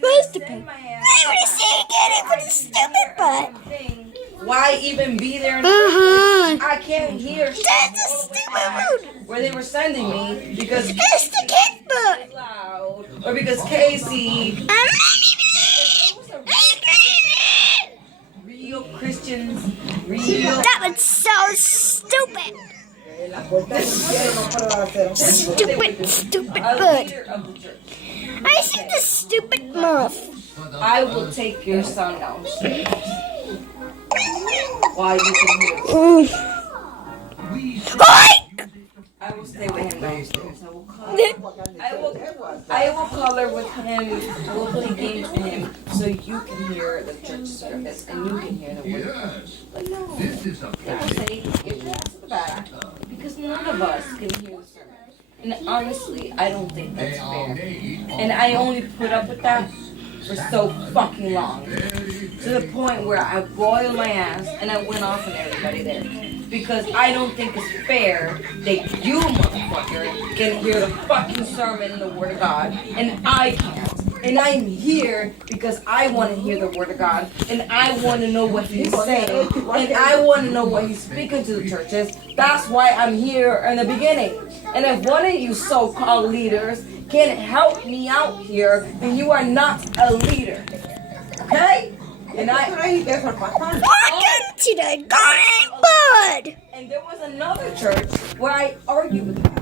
Where's the pig? I want to see again it for the stupid butt. Why even be there in the first place? I can't hear That's the stupid mood. where they were sending me because It's the kid butt. loud or because Casey. I'm not even Real Christians, real. That was so stupid. Stupid A butt. leader of the church. I see the stupid muff. I will take your son downstairs. Why you can hear? I will stay with him downstairs. I will color with him. I will play games with him so you can hear the church service and you can hear the word. But no, they will say get back to the back because none of us can hear the sermon. And honestly, I don't think that's fair. And I only put up with that for so fucking long. To the point where I boiled my ass and I went off on everybody there. Because I don't think it's fair that you, motherfucker, can hear the fucking sermon and the Word of God, and I can't. And I'm here because I want to hear the Word of God, and I want to know what He's saying, and I want to know what He's speaking to the churches. That's why I'm here in the beginning. And if one of you so-called leaders can't help me out here, then you are not a leader. Okay? And Welcome to the Golden Bud. And there was another church where I argued with them.